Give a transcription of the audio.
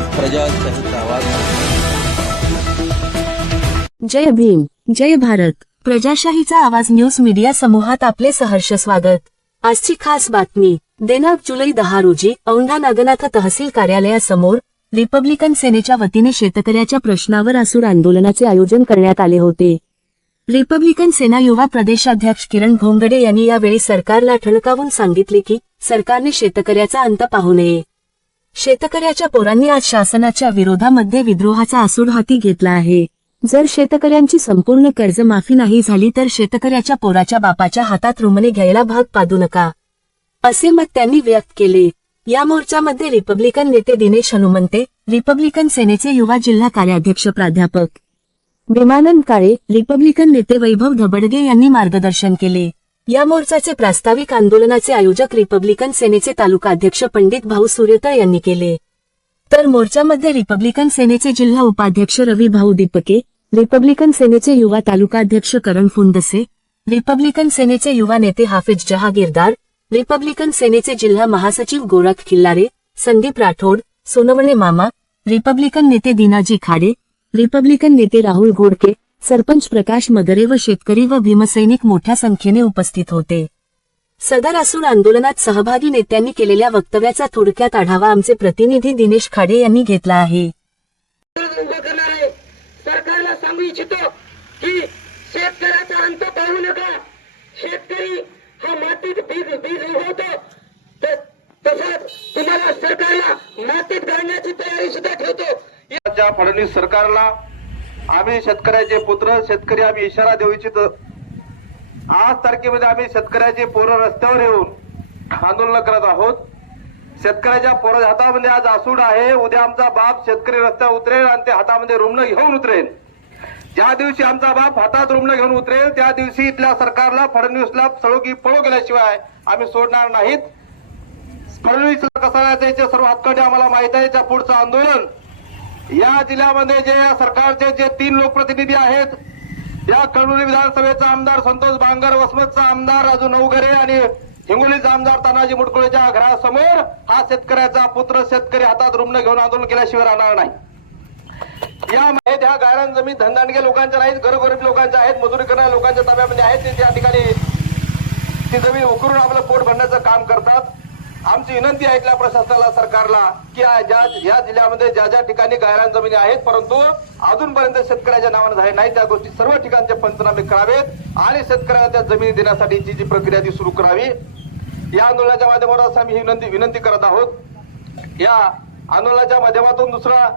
प्रजाशाहीचा आवाज। जय भीम, जय भारत। प्रजाशाहीचा आवाज news media समूहात आपले सहर्ष स्वागत। आजची खास बातमी। दिनांक जुलै 10 रोजी औंढा नागनाथ तहसील कार्यालयासमोर रिपब्लिकन सेनेच्या वतीने शेतकऱ्याच्या प्रश्नावर आसूर आंदोलनाचे आयोजन करण्यात आले होते। रिपब्लिकन सेना युवा प्रदेशाध्यक्ष किरण घोंगडे यांनी यावेळी सरकारला ठणकावून सांगितले की सरकारने शेतकऱ्याचा अंत पाहू नये। शेतकऱ्याच्या पोरांनी आज शासनाच्या विरोधामध्ये विद्रोहाचा आसूड हाती घेतला आहे। जर शेतकऱ्यांची संपूर्ण कर्जमाफी नाही झाली तर शेतकऱ्याच्या पोराच्या बापाच्या हातात रुमणे घ्यायला भाग पाडू नका, असे मत त्यांनी व्यक्त केले। या मोर्चामध्ये रिपब्लिकन नेते दिनेश हनुमंते, रिपब्लिकन सेनेचे युवा जिल्हा कार्याध्यक्ष प्राध्यापक विमानन काळे, रिपब्लिकन नेते वैभव धबडगे यांनी मार्गदर्शन केले। या मोर्चाचे प्रास्ताविक आंदोलनाचे आयोजक रिपब्लिकन सेनेचे तालुका अध्यक्ष पंडित भाऊ सूर्यतळ यांनी केले। तर मोर्चामध्ये रिपब्लिकन सेनेचे जिल्हा उपाध्यक्ष रवी भाऊ दीपके, रिपब्लिकन सेनेचे युवा तालुका अध्यक्ष करण फुंदसे, रिपब्लिकन सेनेचे युवा नेते हाफिज जहागीरदार, रिपब्लिकन सेनेचे जिल्हा महासचिव गोरख खिल्लारे, संदीप राठोड, सोनवणे मामा, रिपब्लिकन नेते दिनाजी खाडे, रिपब्लिकन नेते राहुल घोडके, सरपंच प्रकाश मगरे व शेतकरी व भीमसैनिक मोठ्या संख्येने उपस्थित होते। सदर आसूड आंदोलनात सहभागी नेत्यांनी केलेल्या वक्तव्याचा थोडक्यात आढावा आमचे प्रतिनिधी दिनेश खाडे यांनी घेतला आहे। सरकारला सांगू इच्छितो की शेतकऱ्याचा अंत पाहू नका। शेतकरी हा मातीत बीज उगवतो, तसंच तुम्हाला सरकारला मातीत घालण्याची तयारी सुद्धा ठेवतो। फडणवीस सरकारला आम्ही शेतकऱ्याचे पुत्र, शेतकरी आम्ही इशारा देऊ इच्छितो। आज तारखेमध्ये आम्ही शेतकऱ्याचे पोरं रस्त्यावर येऊन आंदोलन करत आहोत। शेतकऱ्याच्या पोरं हातामध्ये आज आसूड आहे, उद्या आमचा बाप शेतकरी रस्त्यावर उतरेल आणि ते हातामध्ये रुमणं घेऊन उतरेल। ज्या दिवशी आमचा बाप हातात रुमणं घेऊन उतरेल त्या दिवशी इथल्या सरकारला, फडणवीसला सळोगी पळो केल्याशिवाय आम्ही सोडणार नाहीत। फडणवीस कसा सर्व हातखंडे आम्हाला माहित आहे। त्या पुढचं आंदोलन या जिल्ह्यामध्ये जे सरकारचे जे 3 लोकप्रतिनिधी आहेत, या कळमनुरी विधानसभेचा आमदार संतोष बांगर, वसमतचा आमदार राजू नवघरे आणि हिंगोलीचा आमदार तानाजी मुटकुळेच्या घरासमोर हा शेतकऱ्याचा पुत्र शेतकरी हातात रुमणं घेऊन आंदोलन केल्याशिवाय राहणार नाही। या त्या गायरान जमीन धनदांडगे लोकांच्या नाहीत, गरगरीब लोकांच्या आहेत, मजुरी करणाऱ्या लोकांच्या ताब्यामध्ये आहेत। ते त्या ठिकाणी ती जमीन उकरून आपलं पोट भरण्याचं काम करतात। आमची विनंती आहे इथल्या प्रशासनाला, सरकारला की या जिल्ह्यामध्ये ज्या ज्या ठिकाणी गायरान जमिनी आहेत परंतु अजूनपर्यंत शेतकऱ्याच्या नावाने झाले नाही, त्या गोष्टी सर्व ठिकाणचे पंचनामे करावेत आणि शेतकऱ्याला त्या जमिनी देण्यासाठीची जी प्रक्रिया ती सुरू करावी। या आंदोलनाच्या माध्यमातून आम्ही ही विनंती करत आहोत। या आंदोलनाच्या माध्यमातून दुसरा